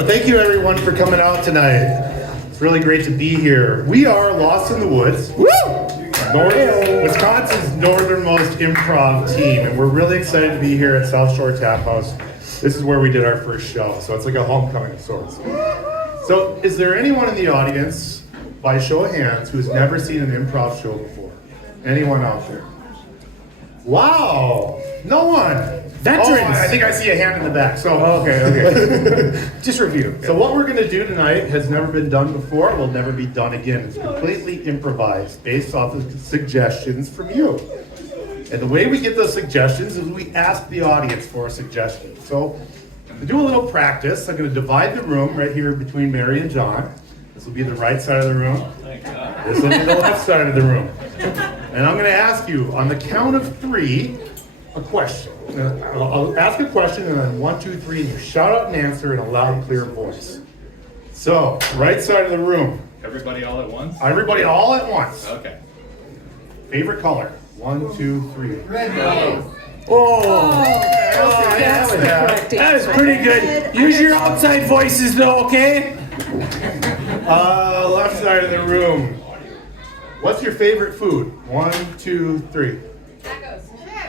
Well, thank you everyone for coming out tonight. It's really great to be here. We are Lost in the Woods, Wisconsin's northernmost improv team, and we're really excited to be here at South Shore Tap House. This is where we did our first show, so it's like a homecoming of sorts. So, is there anyone in the audience, by show of hands, who has never seen an improv show before? Anyone out there? Wow, no one. Veterans. Oh, I think I see a hand in the back. So okay. Just review. So what we're going to do tonight has never been done before. Will never be done again. It's completely improvised, based off of suggestions from you. And the way we get those suggestions is we ask the audience for a suggestion. So to do a little practice, I'm going to divide the room right here between Mary and John. This will be the right side of the room. This will be the left side of the room. And I'm going to ask you on the count of 3 a question. I'll ask a question and then 1, 2, 3, and you shout out an answer in a loud, clear voice. So, right side of the room. Everybody all at once? Everybody all at once. Okay. Favorite color? 1, 2, 3. Red. That is pretty good. Use your outside voices though, okay? Left side of the room. What's your favorite food? 1, 2, 3.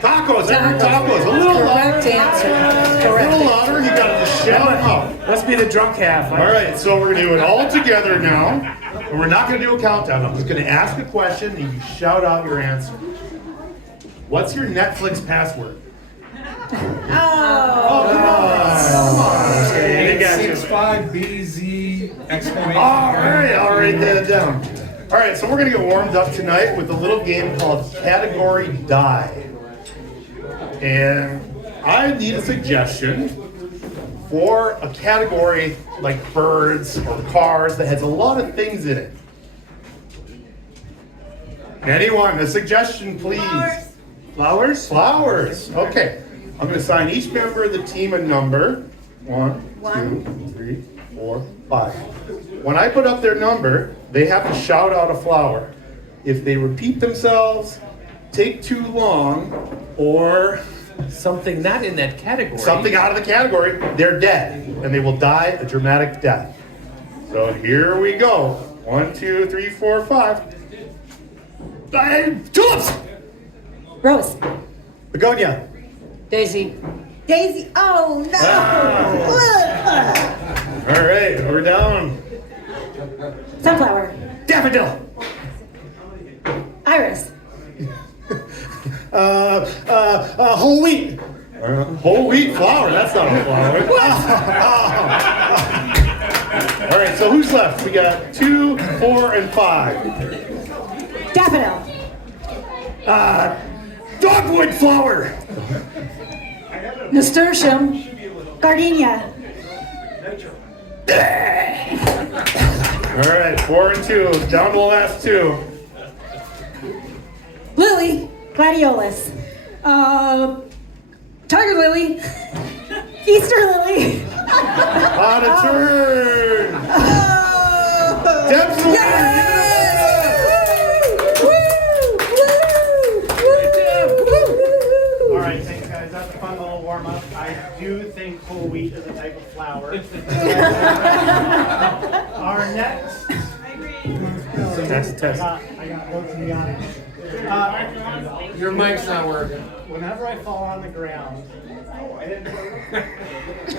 Tacos, tacos. A little Correct answer. A little louder, you gotta just shout out. Must be the drunk half. All right, so we're gonna do it all together now. And we're not gonna do a countdown. I'm just gonna ask a question and you shout out your answer. What's your Netflix password? Oh, come on. Okay, I got you. 65BZ exclamation. All right, I'll write that down. All right, so we're gonna get warmed up tonight with a little game called Category Die. And I need a suggestion for a category like birds or cars that has a lot of things in it. Anyone, a suggestion, please? Flowers? Flowers. Okay. I'm going to assign each member of the team a number. 1, 2, 3, 4, 5. When I put up their number, they have to shout out a flower. If they repeat themselves, take too long, or Something not in that category. something out of the category, they're dead, and they will die a dramatic death. So here we go. 1, 2, 3, 4, 5. Tulips! Rose. Begonia. Daisy. Daisy. Oh no. All right, we're down. Sunflower. Daffodil. Iris. Whole wheat. Whole wheat flour. That's not a flower. All right, so who's left? We got 2, 4, and 5. Daffodil. Dogwood flower. Nasturtium. Gardenia. All right, 4 and 2. Down to the last 2. Lily. Gladiolus. Tiger lily. Easter lily. On a turn. Deb's All right, thanks guys. That's a fun little warm up. I do think whole wheat is a type of flour. Our next. Test. I got votes in the audience. Your mic's not working. Whenever I fall on the ground, my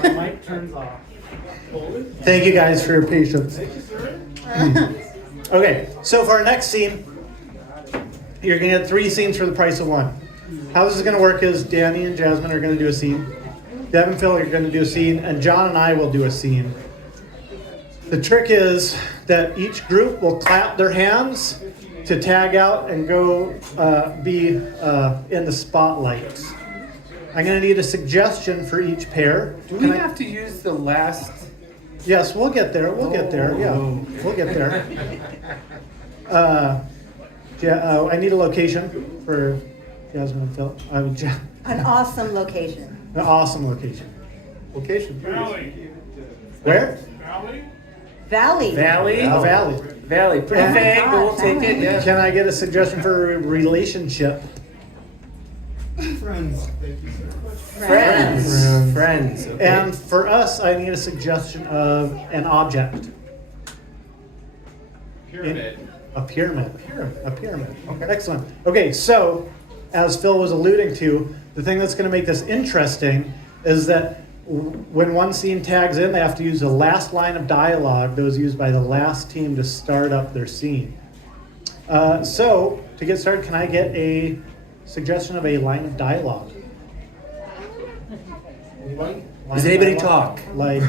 mic turns off. Thank you guys for your patience. Okay, so for our next scene, you're gonna get 3 scenes for the price of 1. How this is gonna work is Danny and Jasmine are gonna do a scene. Deb and Phil are gonna do a scene, and John and I will do a scene. The trick is that each group will clap their hands to tag out and go be in the spotlight. I'm gonna need a suggestion for each pair. Do we have to use the last? Yes, we'll get there. We'll get there. Yeah, we'll get there. I need a location for Jasmine and Phil. An awesome location. An awesome location. Location, please. Where? Valley. Valley? Valley. Valley. Pretty vague, but we'll take it. Yeah. Can I get a suggestion for a relationship? Friends. Friends. Friends. Okay. And for us, I need a suggestion of an object. Pyramid. A pyramid. A pyramid. Okay. Excellent. Okay, so as Phil was alluding to, the thing that's going to make this interesting is that when one scene tags in, they have to use the last line of dialogue that was used by the last team to start up their scene. So, to get started, can I get a suggestion of a line of dialogue? Line Does of anybody dialogue? talk? Like,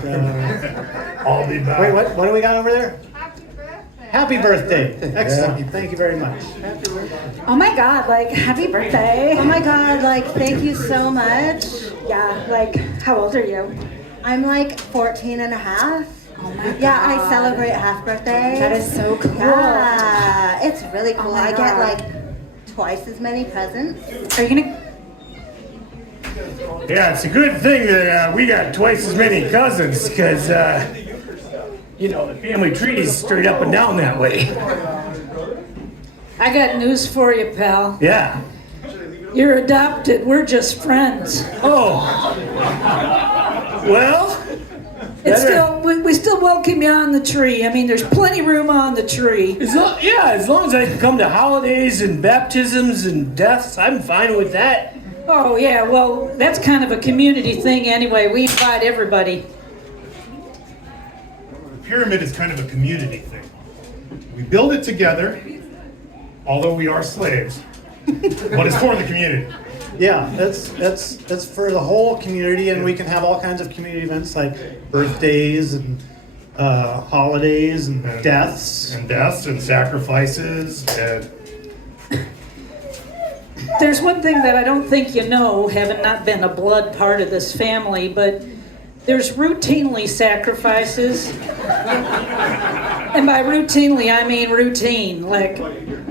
I'll be back. wait, what do we got over there? Happy birthday. Excellent. Thank you very much. Oh my God, like, happy birthday. Oh my God, like, thank you so much. Yeah, like, how old are you? I'm like 14 and a half. Oh my God. Yeah, I celebrate half birthday. That is so cool. Yeah, it's really cool. Oh my I get God. like twice as many presents. Are you gonna? Yeah, it's a good thing that we got twice as many cousins, because, you know, the family tree is straight up and down that way. I got news for you, pal. Yeah. You're adopted. We're just friends. Oh. Well, It's better. still we still welcome you on the tree. I mean, there's plenty room on the tree. As long as I can come to holidays and baptisms and deaths, I'm fine with that. Oh yeah, well that's kind of a community thing anyway. We invite everybody. The pyramid is kind of a community thing. We build it together, although we are slaves, but it's for the community. Yeah, that's for the whole community, and we can have all kinds of community events like birthdays and holidays and deaths. And deaths and sacrifices and There's one thing that I don't think you know, having not been a blood part of this family, but there's routinely sacrifices. And by routinely, I mean routine. Like,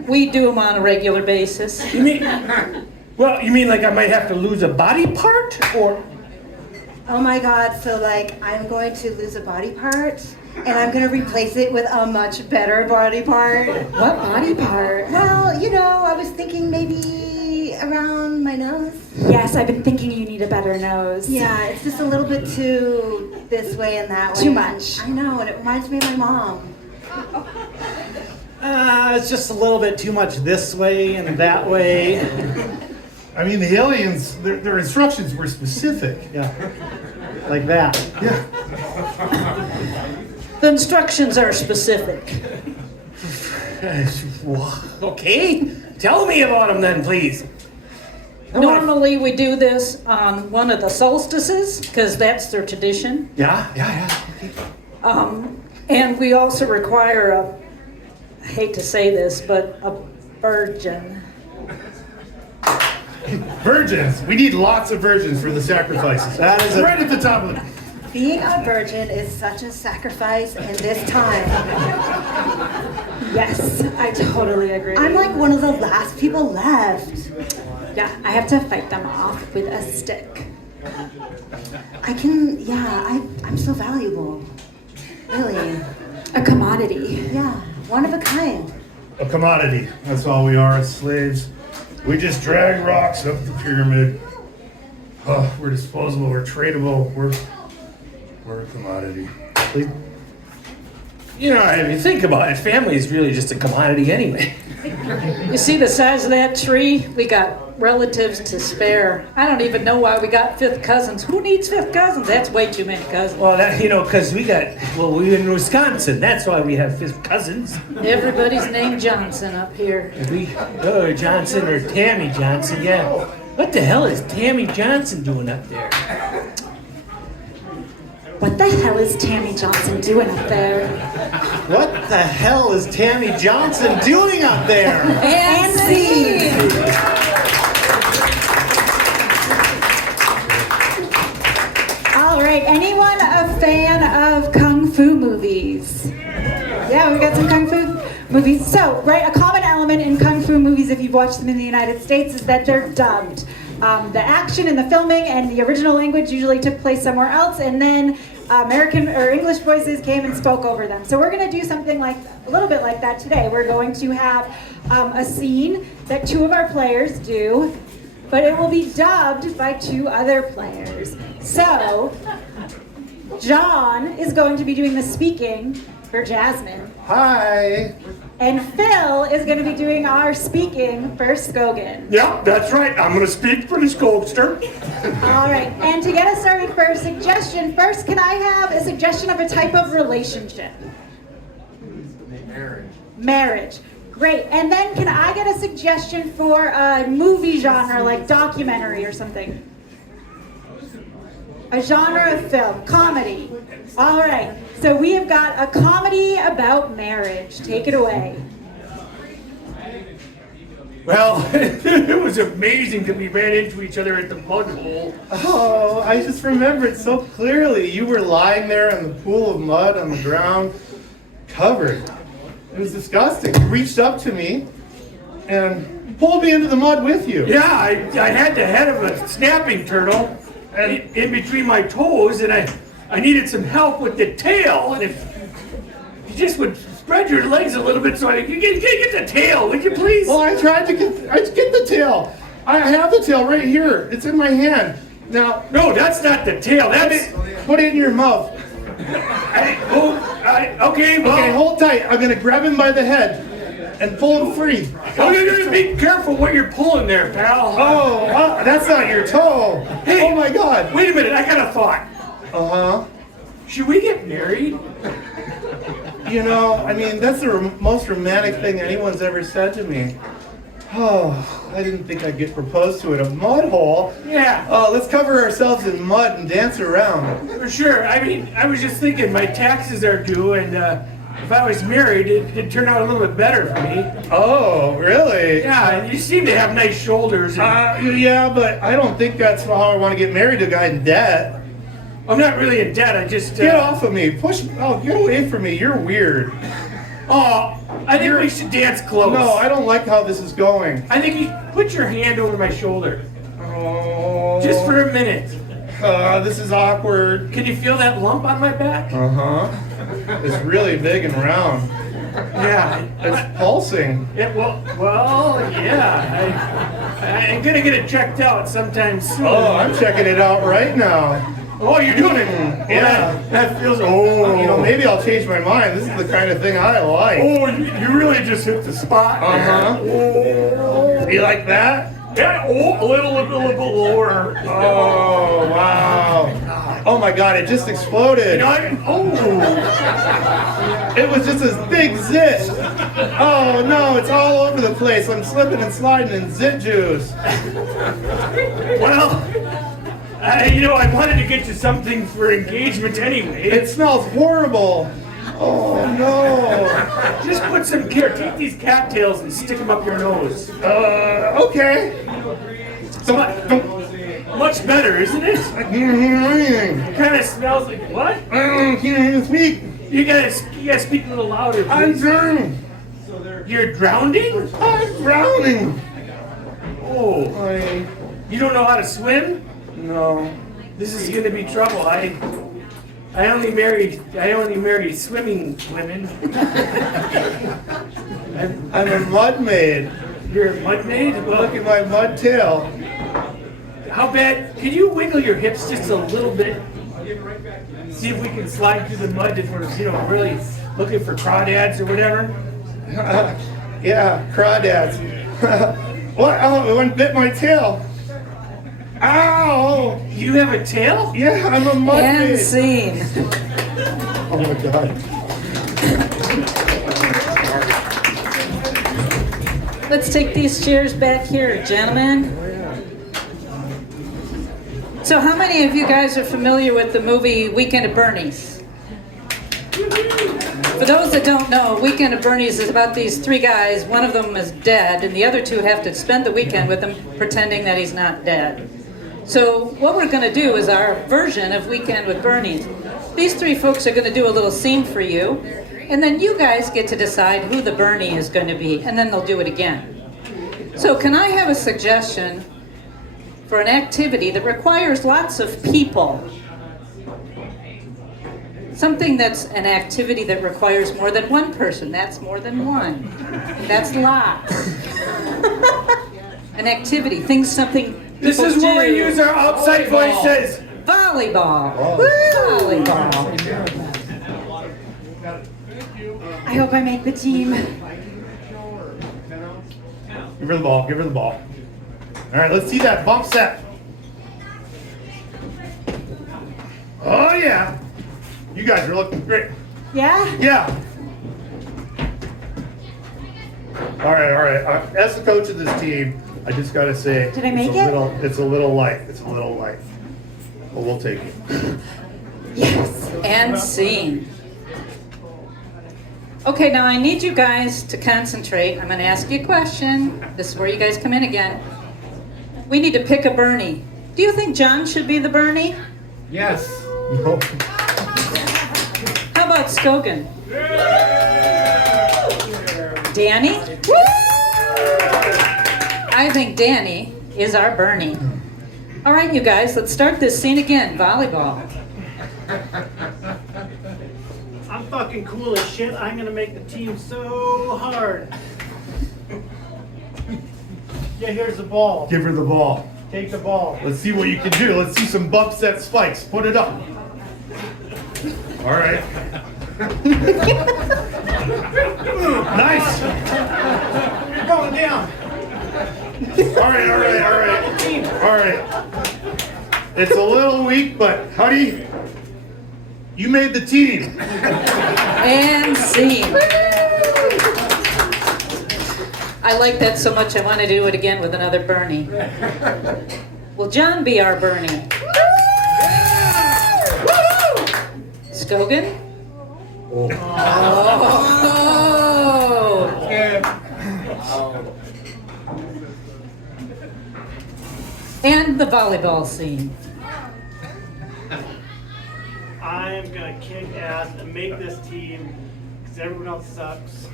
we do them on a regular basis. You mean like I might have to lose a body part, or? Oh my God, so like I'm going to lose a body part and I'm going to replace it with a much better body part. What body part? Well, you know, I was thinking maybe around my nose. Yes, I've been thinking you need a better nose. Yeah, it's just a little bit too this way and that way. Too much. I know, and it reminds me of my mom. It's just a little bit too much this way and that way. I mean, the aliens, their instructions were specific. Yeah, like that. Yeah. The instructions are specific. Okay, tell me about them then, please. I wanna- Normally, we do this on one of the solstices, because that's their tradition. Yeah. And we also require I hate to say this, but a virgin. Virgins. We need lots of virgins for the sacrifices. That is right at the top of it. Being a virgin is such a sacrifice in this time. Yes, I totally agree. I'm like one of the last people left. Yeah, I have to fight them off with a stick. I'm so valuable. Really. A commodity. Yeah, one of a kind. A commodity. That's all we are as slaves. We just drag rocks up the pyramid. We're disposable. We're tradable. We're a commodity. You know, if you think about it, family is really just a commodity anyway. You see the size of that tree? We got relatives to spare. I don't even know why we got fifth cousins. Who needs fifth cousins? That's way too many cousins. Well, because we're in Wisconsin. That's why we have fifth cousins. Everybody's named Johnson up here. Johnson or Tammy Johnson, yeah. What the hell is Tammy Johnson doing up there? What the hell is Tammy Johnson doing up there? What the hell is Tammy Johnson doing up there? And scene. All right, anyone a fan of Kung Fu movies? Yeah, we got some Kung Fu movies. So, right, a common element in Kung Fu movies, if you've watched them in the United States, is that they're dubbed. The action and the filming and the original language usually took place somewhere else, and then American or English voices came and spoke over them. So we're going to do something like a little bit like that today. We're going to have a scene that two of our players do but it will be dubbed by 2 other players. So, John is going to be doing the speaking for Jasmine, Hi. and Phil is going to be doing our speaking for Skogan. Yep, that's right. I'm gonna speak for the Sculptor. All right, and to get us started for a suggestion, first, can I have a suggestion of a type of relationship? Marriage. Great. And then can I get a suggestion for a movie genre, like documentary or something? A genre of film, comedy. All right. So we have got a comedy about marriage. Take it away. Well, it was amazing that we ran into each other at the mud hole. Oh, I just remembered so clearly. You were lying there in the pool of mud on the ground, covered. It was disgusting. You reached up to me and pulled me into the mud with you. Yeah, I had the head of a snapping turtle and in between my toes, and I needed some help with the tail. And if you just would spread your legs a little bit so you get the tail, would you please? Well, I tried to get the tail. I have the tail right here. It's in my hand. Now, No, that's not the tail. That's put it in your mouth. okay. Well, Okay, hold tight. I'm gonna grab him by the head and pull him free. oh, be careful what you're pulling there, pal. Oh, that's not your toe. Hey. Oh my God. Wait a minute, I got a thought. Uh-huh. Should we get married? You know, I mean, that's the most romantic thing anyone's ever said to me. Oh, I didn't think I'd get proposed to in a mud hole. Yeah. Let's cover ourselves in mud and dance around. For sure. I mean, I was just thinking my taxes are due, and if I was married, it'd turn out a little bit better for me. Oh, really? Yeah, you seem to have nice shoulders. And Yeah, but I don't think that's how I want to get married to a guy in debt. I'm not really in debt. I just. Get off of me. Get away from me. You're weird. Oh, I think we should dance close. No, I don't like how this is going. I think you put your hand over my shoulder. Oh. Just for a minute. This is awkward. Can you feel that lump on my back? Uh-huh. It's really big and round. Yeah. It's pulsing. Yeah. I'm gonna get it checked out sometime soon. Oh, I'm checking it out right now. Oh, you're doing it. Yeah. That feels. Oh. You know, maybe I'll change my mind. This is the kind of thing I like. Oh, you really just hit the spot. Uh-huh. Oh. You like that? Yeah. Oh, a little lower. Oh, wow. Oh my God, it just exploded. It was just this big zit. Oh no, it's all over the place. I'm slipping and sliding in zit juice. Well, I wanted to get you something for engagement anyway. It smells horrible. Oh no. Just put some care. Take these cattails and stick them up your nose. Okay. Much better, isn't it? I can't hear anything. It kind of smells like what? I can't hear speak. You gotta speak a little louder, I'm please. drowning. You're drowning? I'm drowning. Oh, you don't know how to swim? No. This is gonna be trouble. I only marry swimming women. I'm a mud maid. You're a mud maid? Well, Look at my mud tail. how bad? Can you wiggle your hips just a little bit? See if we can slide through the mud if we're, really looking for crawdads or whatever. Yeah, crawdads. What? Oh, one bit my tail. Ow! You have a tail? Yeah, I'm a mud And maid. scene. Oh my God. Let's take these chairs back here, gentlemen. So how many of you guys are familiar with the movie Weekend at Bernie's? For those that don't know, Weekend at Bernie's is about these 3 guys. One of them is dead, and the other 2 have to spend the weekend with him pretending that he's not dead. So what we're going to do is our version of Weekend with Bernie's. These 3 folks are going to do a little scene for you, and then you guys get to decide who the Bernie is going to be, and then they'll do it again. So can I have a suggestion for an activity that requires lots of people? Something that's an activity that requires more than one person. That's more than one. That's lots. An activity, something This is where we use our outside voices. Volleyball. Oh. Volleyball. I hope I make the team. Give her the ball. Give her the ball. All right, let's see that bump set. Oh, yeah. You guys are looking great. Yeah? Yeah. All right. As the coach of this team, I just got to say. Did I make it? It's a little light. It's a little light. But we'll take it. Yes. And scene. Okay, now I need you guys to concentrate. I'm going to ask you a question. This is where you guys come in again. We need to pick a Bernie. Do you think John should be the Bernie? Yes. No. How about Skogan? Danny? I think Danny is our Bernie. All right, you guys, let's start this scene again. Volleyball. I'm fucking cool as shit. I'm gonna make the team so hard. Yeah, here's the ball. Give her the ball. Take the ball. Let's see what you can do. Let's see some bump set spikes. Put it up. All right. Nice. You're going down. All right. It's a little weak, but honey, you made the team. And scene. I like that so much I want to do it again with another Bernie. Will John be our Bernie? Skogan? Oh. And the volleyball scene. I'm gonna kick ass and make this team because everyone else sucks.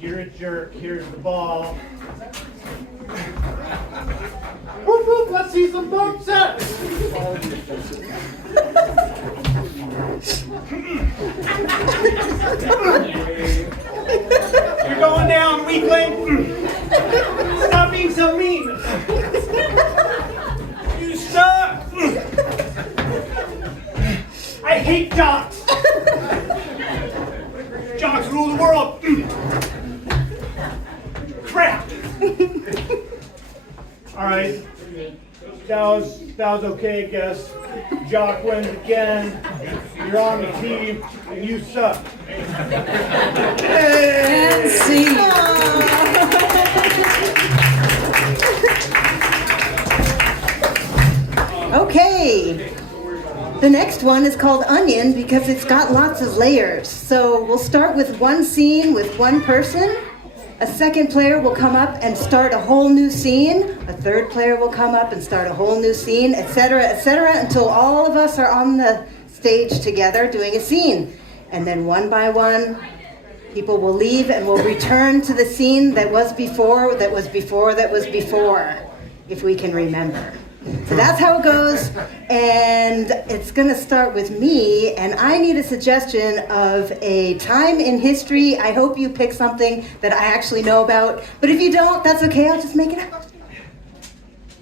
You're a jerk. Here's the ball. Whoop, whoop, let's see some bump sets. You're going down, weakling. Stop being so mean. You suck. I hate jocks. Jocks rule the world. Crap. All right. That was okay, I guess. Jock wins again. You're on the team, and you suck. And scene. Okay. The next one is called Onion because it's got lots of layers. So we'll start with one scene with one person. A second player will come up and start a whole new scene. A third player will come up and start a whole new scene, etc., until all of us are on the stage together doing a scene. And then one by one, people will leave and we'll return to the scene that was before, if we can remember. So that's how it goes, and it's going to start with me, and I need a suggestion of a time in history. I hope you pick something that I actually know about, but if you don't, that's okay, I'll just make it up.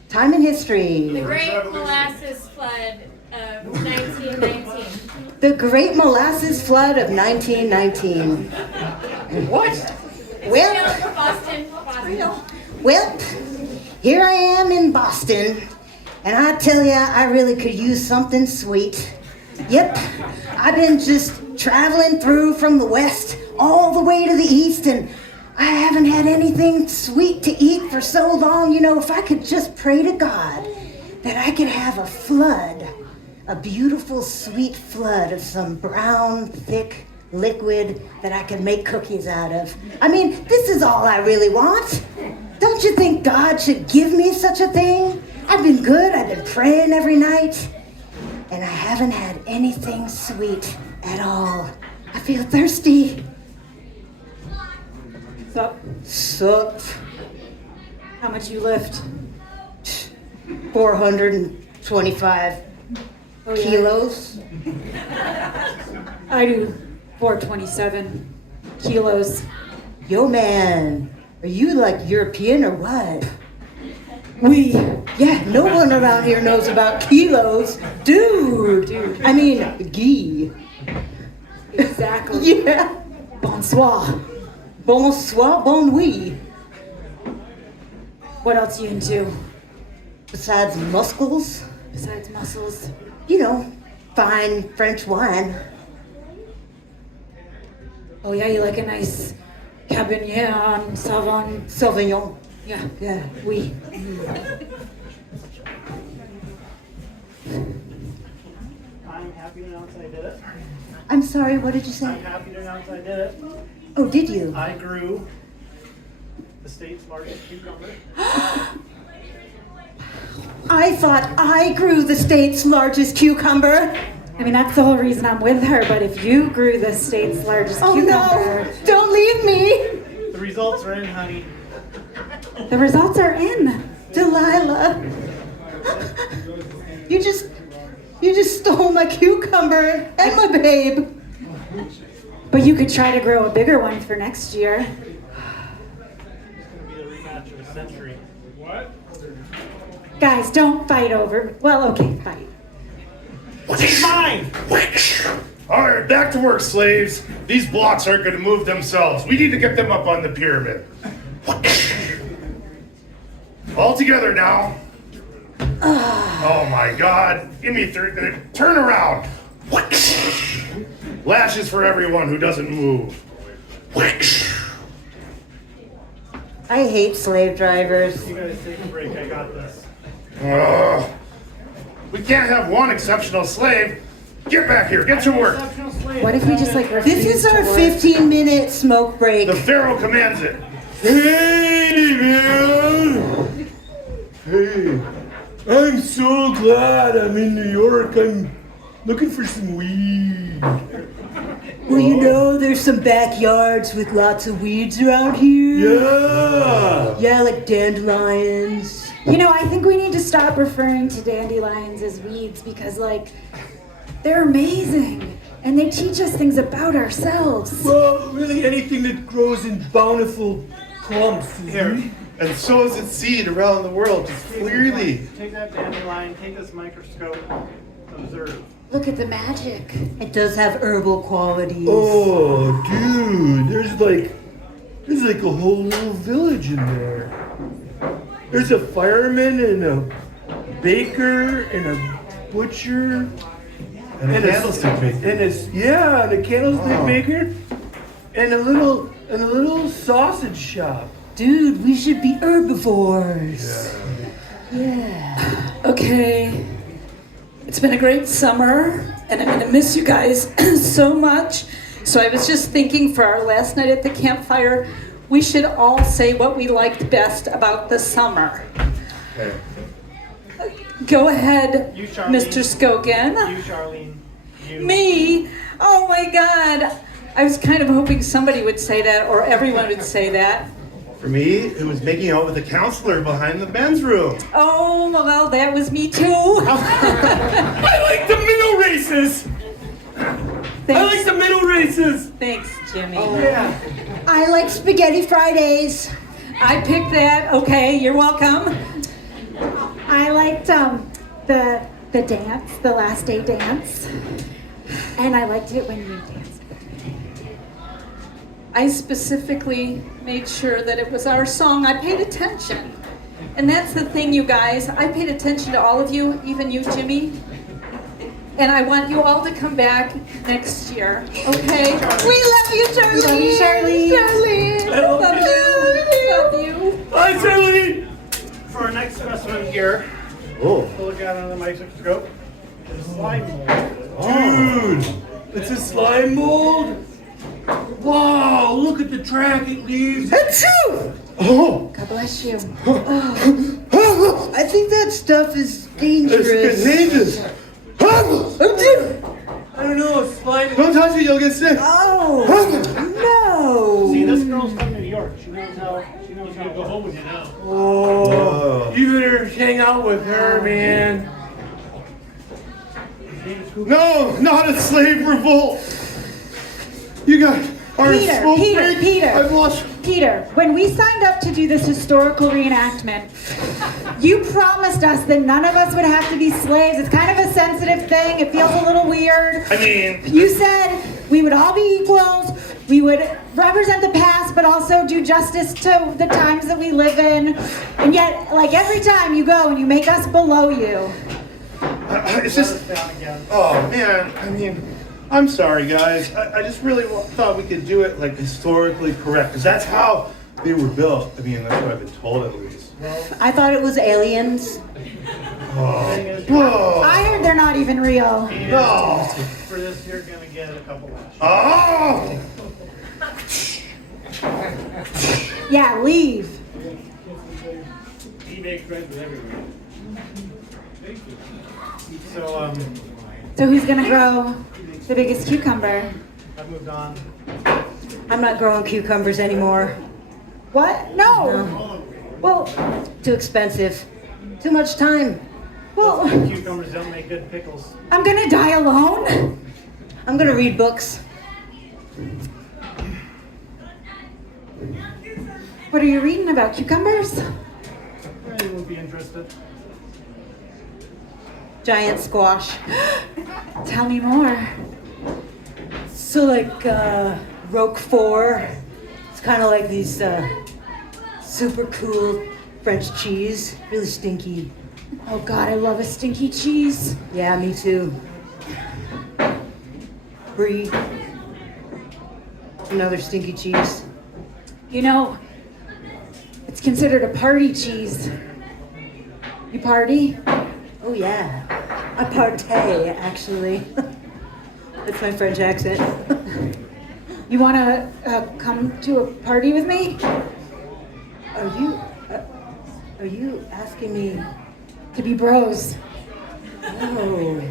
Time in history. The Great Molasses Flood of 1919. The Great Molasses Flood of 1919. What? Well, Boston. Well, here I am in Boston, and I tell ya, I really could use something sweet. Yep, I've been just traveling through from the west all the way to the east, and I haven't had anything sweet to eat for so long. You know, if I could just pray to God that I could have a flood, a beautiful sweet flood of some brown, thick liquid that I could make cookies out of. I mean, this is all I really want. Don't you think God should give me such a thing? I've been good, I've been praying every night, and I haven't had anything sweet at all. I feel thirsty. Sup? How much you lift? 425 kilos. I do 427 kilos. Yo, man, are you like European or what? We. Yeah, no one around here knows about kilos. Dude. I mean, ghee. Exactly. Yeah. Bonsoir. Bonsoir, bon nuit. What else you into? Besides muscles, Besides muscles? you know, fine French wine. Oh yeah, you like a nice Cabernet Sauvignon. Sauvignon. Yeah. Yeah. Oui. I'm happy to announce I did it. I'm sorry, what did you I'm say? happy to announce I did it. Oh, did you? I grew the state's largest cucumber. I thought I grew the state's largest cucumber. I mean, that's the whole reason I'm with her, but if you grew the state's largest Oh cucumber, no, don't leave me. The results are in, honey. the results are in. Delilah. You just stole my cucumber and my babe. But you could try to grow a bigger one for next year. It's gonna be the rematch of the century. What? Guys, don't fight over. Well, okay, fight. It's mine! All right, back to work, slaves. These blocks aren't going to move themselves. We need to get them up on the pyramid. All together now. Oh my God. Give me turn around. Lashes for everyone who doesn't move. I hate slave drivers. You guys take a break, I got this. We can't have one exceptional slave. Get back here. Get to work. Exceptional slave. What if we just like refuse This is to our work? 15-minute smoke break. The Pharaoh commands it. Hey, man! Hey, I'm so glad I'm in New York. I'm looking for some weed. Well, you know, there's some backyards with lots of weeds around here. Yeah! Yeah, like dandelions. You know, I think we need to stop referring to dandelions as weeds because, like, they're amazing and they teach us things about ourselves. Well, really anything that grows in bountiful clumps. is Here. weed. And sows its seed around the world, just clearly. Take that dandelion, take this microscope, observe. Look at the magic. It does have herbal qualities. Oh, dude, there's like a whole little village in there. There's a fireman and a baker and a butcher And a candlestick maker. and a candlestick Wow. maker and a little sausage shop. Dude, we should be herbivores. Yeah. Okay. It's been a great summer, and I'm gonna miss you guys so much. So I was just thinking for our last night at the campfire, we should all say what we liked best about the summer. Okay. Go ahead, You, Charlene. Mr. Skogan. You, Charlene. You. Me? Oh my God. I was kind of hoping somebody would say that, or everyone would say that. For me, it was making out with the counselor behind the men's room. Oh, well, that was me too. I like the middle races. I like the middle races. Thanks, Jimmy. Yeah. I like spaghetti Fridays. I picked that. Okay, you're welcome. I liked the dance, the last day dance. And I liked it when you danced. I specifically made sure that it was our song. I paid attention. And that's the thing, you guys. I paid attention to all of you, even you, Jimmy. And I want you all to come back next year, okay? We love you, Charlie. Love you, Charlie. Charlie. I love Love you. Love you. Hi, Charlie. For our next specimen here, Oh. we'll look at it under the microscope. There's slime mold. Dude, it's a slime mold. Wow, look at the track it leaves. Achoo! Oh. God bless you. I think that stuff is dangerous. It's contagious. Achoo! I don't know, slime. Don't touch it, you'll get sick. Oh no! See, this girl's from New York. She knows how to go home with you now. Oh, you better hang out with her, man. No, not a slave revolt. You Or Peter, smoke Peter, break? Peter. I've lost. Peter, when we signed up to do this historical reenactment, you promised us that none of us would have to be slaves. It's kind of a sensitive thing. It feels a little weird. I mean, You said we would all be equals. We would represent the past, but also do justice to the times that we live in. And yet, like every time you go and you make us below you. it's just. Oh man, I mean, I'm sorry, guys. I just really thought we could do it like historically correct, because that's how they were built. I mean, that's what I've been told at least. I thought it was aliens. Oh. I heard they're not even real. No. For this, you're gonna get a couple lashes. Oh. Yeah, leave. He makes friends with everyone. So, So who's gonna grow the biggest cucumber? I've moved on. I'm not growing cucumbers anymore. What? No. No. Well, Too expensive. Too much time. well, Cucumbers don't make good pickles. I'm gonna die alone. I'm gonna read books. What are you reading about? Cucumbers? You won't be interested. Giant squash. Tell me more. So like Roquefort. It's kind of like these super cool French cheese. Really stinky. Oh God, I love a stinky cheese. Yeah, me too. Brie. Another stinky cheese. You know, it's considered a party cheese. You party? Oh yeah. I partay, actually. That's my French accent. You wanna come to a party with me? Are you asking me? To be bros. Oh.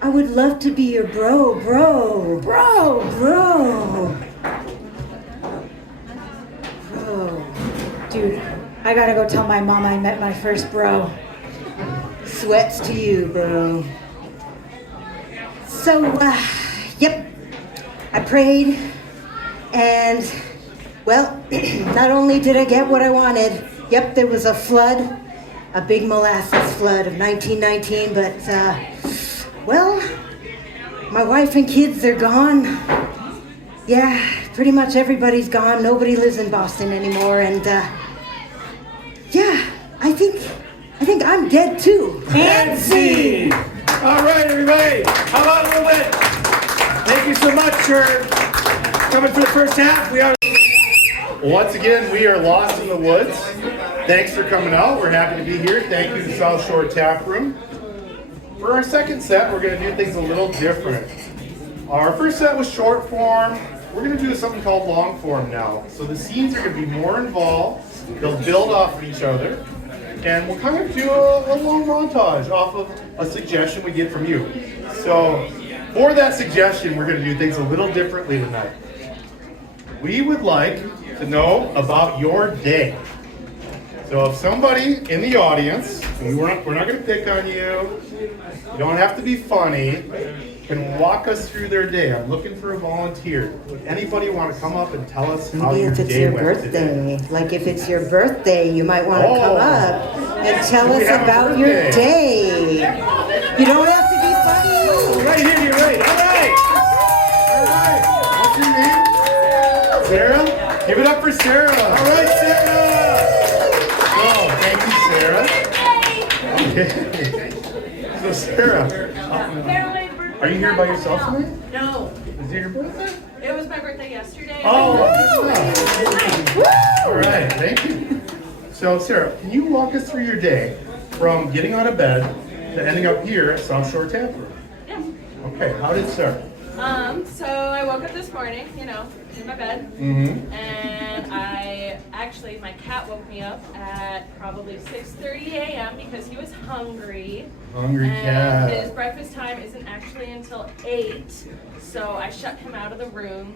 I would love to be your bro. Bro! Bro. Dude, I gotta go tell my mom I met my first bro. Sweats to you, bro. So, yep. I prayed, and, well, not only did I get what I wanted, yep, there was a flood, a big molasses flood of 1919, but, well, my wife and kids, they're gone. Yeah, pretty much everybody's gone. Nobody lives in Boston anymore, and, yeah, I think I'm dead too. And scene. All right, everybody. How about a little bit? Thank you so much for coming for the first half. We are. Once again, we are lost in the woods. Thanks for coming out. We're happy to be here. Thank you to South Shore Tap Room. For our second set, we're going to do things a little different. Our first set was short form. We're going to do something called long form now. So the scenes are going to be more involved. They'll build off of each other. And we'll kind of do a long montage off of a suggestion we get from you. So for that suggestion, we're going to do things a little differently tonight. We would like to know about your day. So if somebody in the audience, and we're not going to pick on you, you don't have to be funny, can walk us through their day. I'm looking for a volunteer. Would anybody want to come up and tell us how Maybe your if it's day your went today? birthday, like if it's your birthday, you might want to come up and tell We us have a about your birthday. day. You don't have to be funny. Right here, you're right. All right. All right. What's your name? Sarah? Give it up for Sarah. All right, Sarah. Oh, thank you, Sarah. Okay. So Sarah, are you here by yourself tonight? No, Is it your birthday? it was my birthday yesterday. Oh, all right, thank you. So, Sarah, can you walk us through your day from getting out of bed to ending up here at South Shore Tap Room? Yeah. Okay, how did it start? So I woke up this morning, in my bed, Mm-hmm. and I my cat woke me up at probably 6:30 a.m. because he was hungry. Hungry and cat. his breakfast time isn't actually until 8. So I shut him out of the room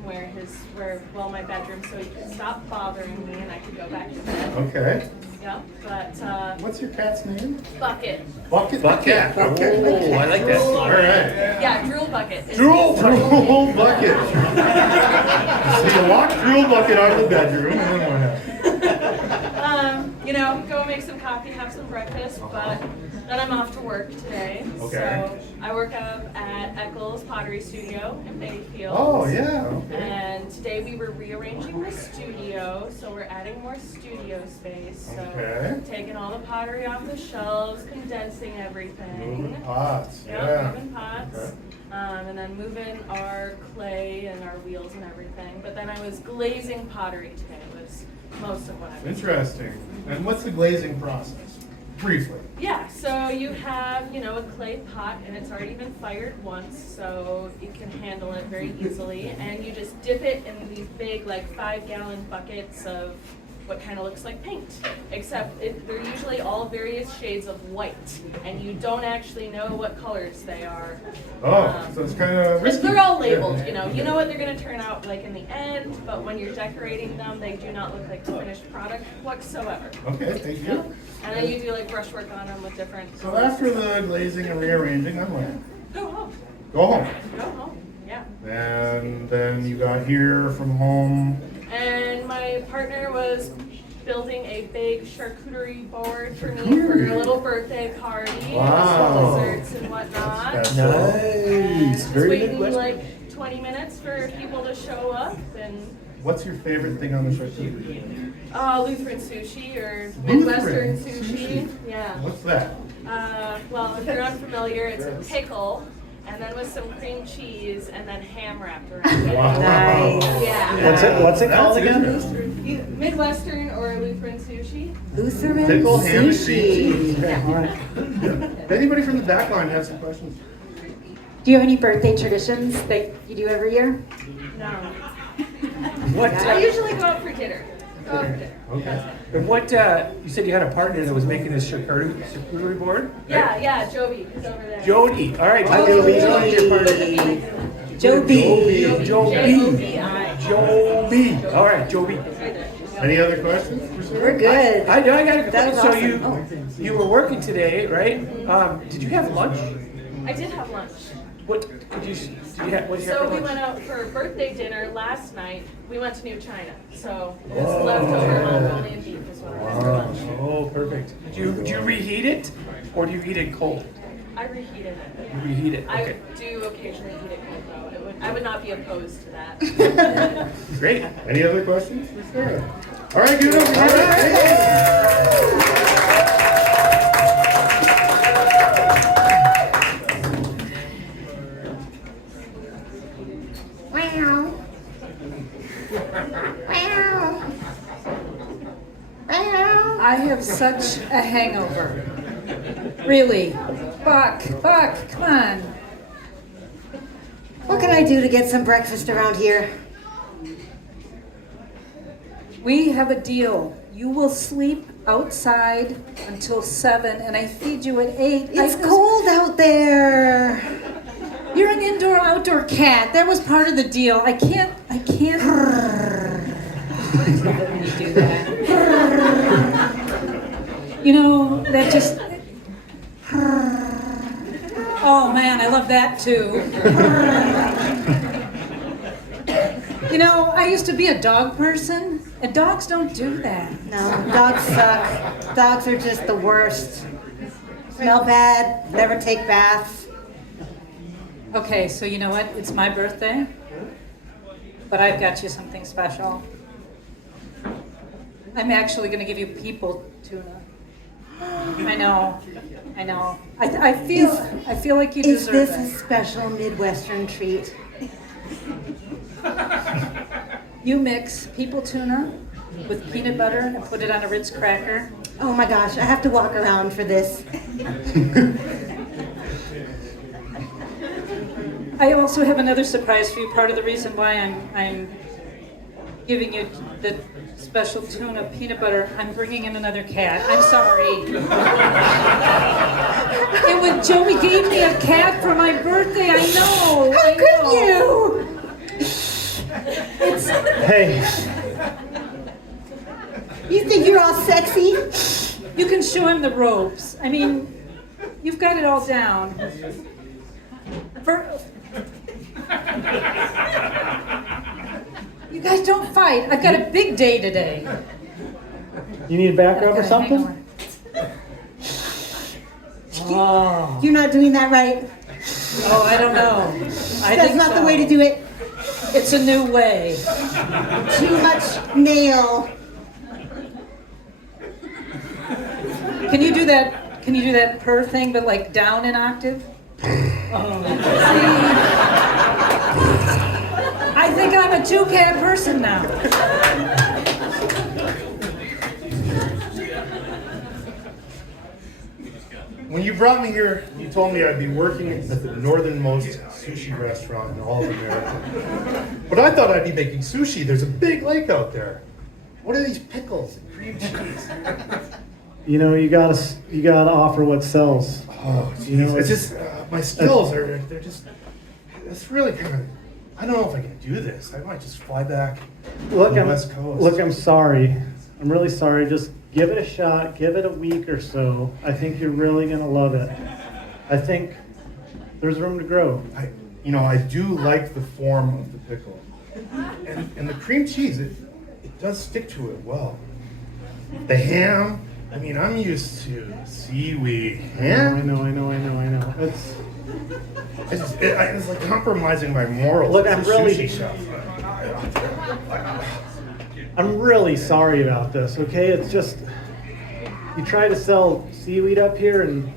my bedroom, so he could stop bothering me and I could go back to bed. Okay. Yeah, but What's your cat's name? Bucket. Bucket. Bucket. Okay. Oh, I like that. All right. Yeah, Drool Bucket. Drool bucket. So you lock Drool bucket out of the bedroom, and then what happens? Go make some coffee, have some breakfast, but then I'm off to work today. Okay. So I work up at Eccles Pottery Studio in Bayfield. Oh yeah. Okay. And today we were rearranging the studio, so we're adding more studio space. So Okay. taking all the pottery off the shelves, condensing everything. Moving pots. Yep, Yeah. moving pots. Okay. And then moving our clay and our wheels and everything. But then I was glazing pottery today was most of what I was doing. Interesting. And what's the glazing process? Briefly. Yeah, so you have, a clay pot and it's already been fired once, so you can handle it very easily. And you just dip it in these big, 5-gallon buckets of what kind of looks like paint, except they're usually all various shades of white, and you don't actually know what colors they are. So it's kind of risky. They're all labeled, you know what they're going to turn out like in the end, but when you're decorating them, they do not look like the finished product whatsoever. Okay, thank Yeah. you. And then you do brushwork on them with different. So after the glazing and rearranging, then what? Go home. Go home. Go home. Yeah. And then you got here from home. And my partner was building a big charcuterie board for me for Charcuterie. a little birthday party. Wow. With desserts and whatnot. That's Nice. Just Very waiting Midwestern. 20 minutes for people to show up and What's your favorite thing on the charcuterie? Lutheran sushi or Midwestern Lutheran sushi. Yeah. What's that? Well, if you're unfamiliar, it's a pickle and then with some cream cheese and then ham wrapped around it. Wow. Nice. Yeah. What's it called That's again? interesting. Midwestern or Lutheran sushi. Lutheran Pickle, ham, and sushi. cream cheese. Okay, all right. Anybody from the back line have some questions? Do you have any birthday traditions that you do every year? No. What? I usually go out for dinner. Go out for dinner. Okay. And what? You said you had a partner that was making this charcuterie board. Yeah, Joby. He's over there. Jody. All right. Hi, Jody. Joby. Your partner. Joby. Joby. J-O-B-I. Joby. All right, Joby. It's right there. Any other questions? We're good. I got a That was question. So awesome. you were working today, right? Did you have lunch? I did have lunch. What did you have? What did you have So for we lunch? went out for birthday dinner last night. We went to New China. So it was leftover Mongolian beef is what I was for lunch. Oh, perfect. Do you reheat it, or do you eat it cold? I reheated it. You reheat it. Okay. I do occasionally eat it cold though. I would not be opposed to that. Great. Any other questions for Sarah? All right, good. Over here. I have such a hangover. Really. Buck, come on. What can I do to get some breakfast around here? We have a deal. You will sleep outside until 7 and I feed you at 8. It's cold out there. You're an indoor-outdoor cat. That was part of the deal. I can't. What do you do that? That just. Oh man, I love that too. I used to be a dog person, and dogs don't do that. No, dogs suck. Dogs are just the worst. Smell bad, never take baths. Okay, so you know what? It's my birthday, but I've got you something special. I'm actually going to give you people tuna. I know. I feel like you Is deserve this a it. special Midwestern treat? You mix people tuna with peanut butter and put it on a Ritz cracker. Oh my gosh, I have to walk around for this. I also have another surprise for you. Part of the reason why I'm giving you the special tuna peanut butter. I'm bringing in another cat. I'm sorry. And when Joey gave me a cat for my birthday, I know. How could you? Hey, You think you're all sexy? You can show him the ropes. I mean, you've got it all down. You guys don't fight. I've got a big day today. you need a back rub or Gotta hang something? over. Oh, You're not doing that right. I don't know. I That's think not the so. way to do it. It's a new way. Too much nail. Can you do that? Can you do that purr thing, but like down an octave? Oh, I think I'm a two-cat person now. When you brought me here, you told me I'd be working at the northernmost sushi restaurant in all of America. But I thought I'd be making sushi. There's a big lake out there. What are these pickles and cream cheese? You know, you gotta offer what sells. Oh, You know, geez. It's just, my skills they're just, it's really kind of, I don't know if I can do this. I might just fly back Look, to the I'm, West Coast. look, I'm sorry. I'm really sorry. Just give it a shot. Give it a week or so. I think you're really gonna love it. I think there's room to grow. I do like the form of the pickle. And the cream cheese, it does stick to it well. The ham, I mean, I'm used to seaweed. I Ham? know. It's like compromising my morals. Look, as I'm a really- sushi chef. I'm really sorry about this, okay? It's just, you try to sell seaweed up here and,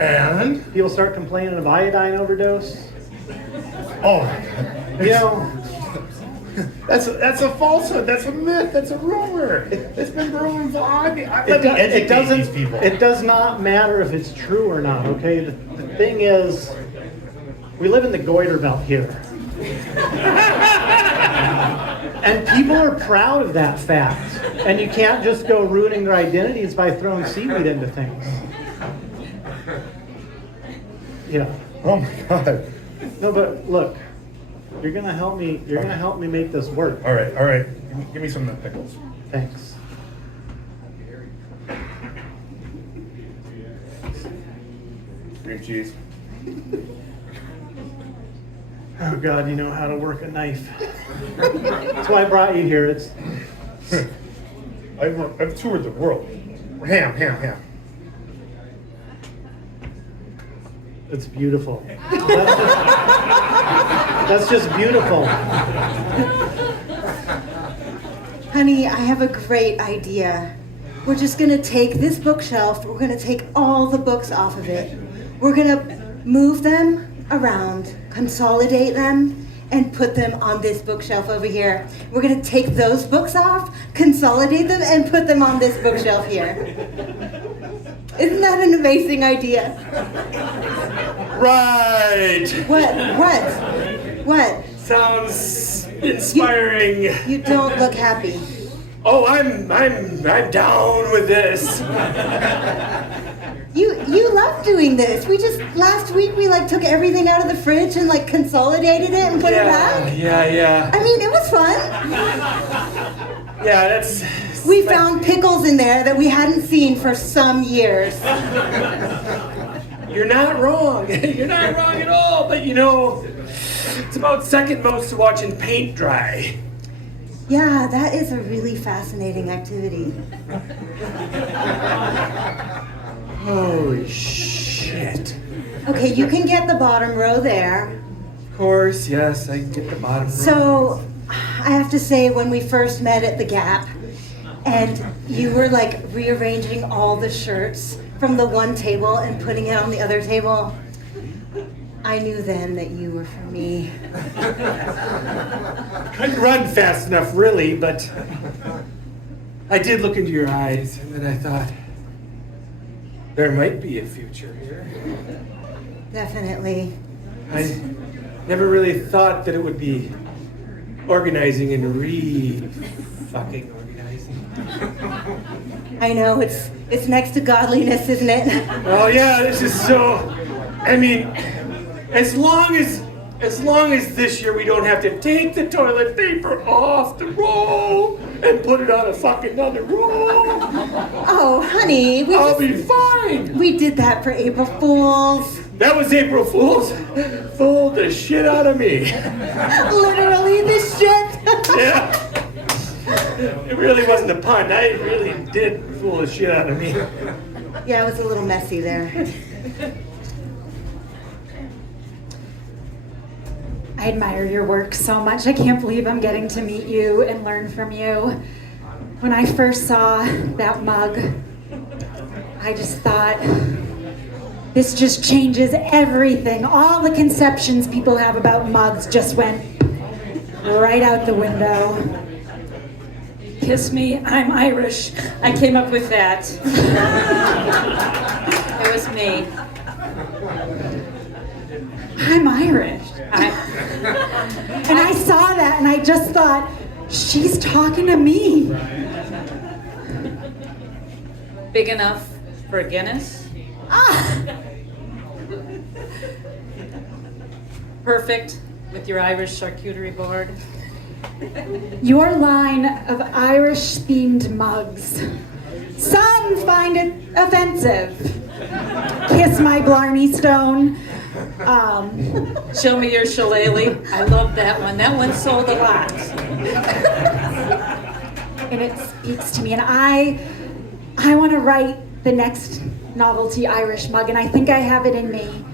And? people start complaining of iodine overdose. Oh my God. You know, That's a falsehood. That's a myth. That's a rumor. It's been brewing for. Let me educate these people. it does not matter if it's true or not, okay? The thing is, we live in the goiter belt here. And people are proud of that fact. And you can't just go ruining their identities by throwing seaweed into things. Yeah. Oh my God. No, but look, you're gonna help me. You're gonna help me make this work. All right. Give me some of the pickles. Thanks. Cream cheese. Oh God, you know how to work a knife. That's why I brought you here. I've toured the world. Ham. It's beautiful. That's just beautiful. Honey, I have a great idea. We're just gonna take this bookshelf, we're gonna take all the books off of it. We're gonna move them around, consolidate them, and put them on this bookshelf over here. We're gonna take those books off, consolidate them, and put them on this bookshelf here. Isn't that an amazing idea? Right. What? Sounds inspiring. You don't look happy. Oh, I'm down with this. You love doing this. Last week we took everything out of the fridge and consolidated it and put it back. Yeah. I mean, it was fun. Yeah, that's. We found pickles in there that we hadn't seen for some years. You're not wrong. You're not wrong at all. But it's about second most to watching paint dry. Yeah, that is a really fascinating activity. Holy shit. Okay, you can get the bottom row there. Of course, yes, I get the bottom row. So, I have to say, when we first met at the Gap, and you were rearranging all the shirts from the one table and putting it on the other table, I knew then that you were for me. Couldn't run fast enough, really, but I did look into your eyes, and then I thought, there might be a future here. Definitely. I never really thought that it would be organizing and fucking organizing. I know, it's next to godliness, isn't it? Oh yeah, this is so. I mean, as long as this year we don't have to take the toilet paper off the roll and put it on a fucking other roll, Oh, honey, I'll be fine. we did that for April Fools. That was April Fool's. Fooled the shit out of me. Literally this shit. Yeah. It really wasn't a pun. I really did fool the shit out of me. Yeah, it was a little messy there. I admire your work so much. I can't believe I'm getting to meet you and learn from you. When I first saw that mug, I just thought, this just changes everything. All the conceptions people have about mugs just went right out the window. Kiss me, I'm Irish. I came up with that. It was me. I'm Irish. And I saw that and I just thought, she's talking to me. Big enough for a Guinness. Perfect with your Irish charcuterie board. Your line of Irish-themed mugs. Some find it offensive. Kiss my Blarney Stone. Show me your shillelagh. I love that one. That one sold a lot. And it speaks to me. And I want to write the next novelty Irish mug, and I think I have it in me.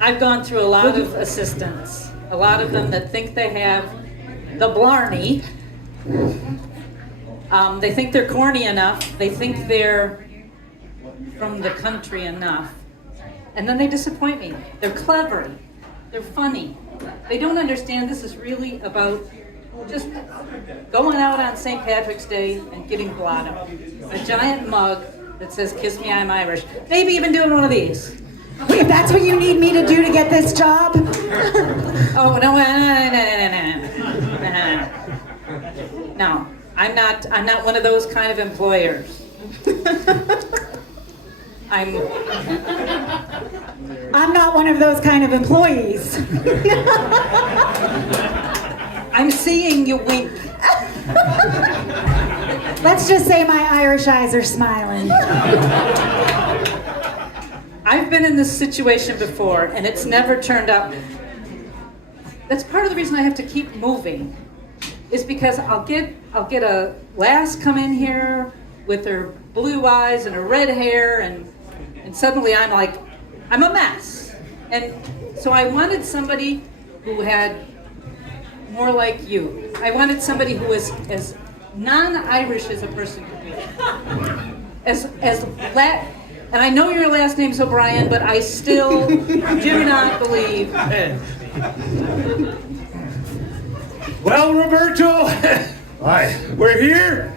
I've gone through a lot of assistants. A lot of them that think they have the Blarney. They think they're corny enough. They think they're from the country enough. And then they disappoint me. They're clever. They're funny. They don't understand this is really about just going out on St. Patrick's Day and getting blotto. A giant mug that says, "Kiss me, I'm Irish." Maybe even doing one of these. If that's what you need me to do to get this job. Oh, no. No, I'm not one of those kind of employers. I'm not one of those kind of employees. I'm seeing you wink. Let's just say my Irish eyes are smiling. I've been in this situation before, and it's never turned out. That's part of the reason I have to keep moving, is because I'll get a lass come in here with her blue eyes and her red hair, and suddenly I'm like, I'm a mess. And so I wanted somebody who had more like you. I wanted somebody who was as non-Irish as a person could be. And I know your last name's O'Brien, but I still do not believe. Well, Roberto, Hi. we're here.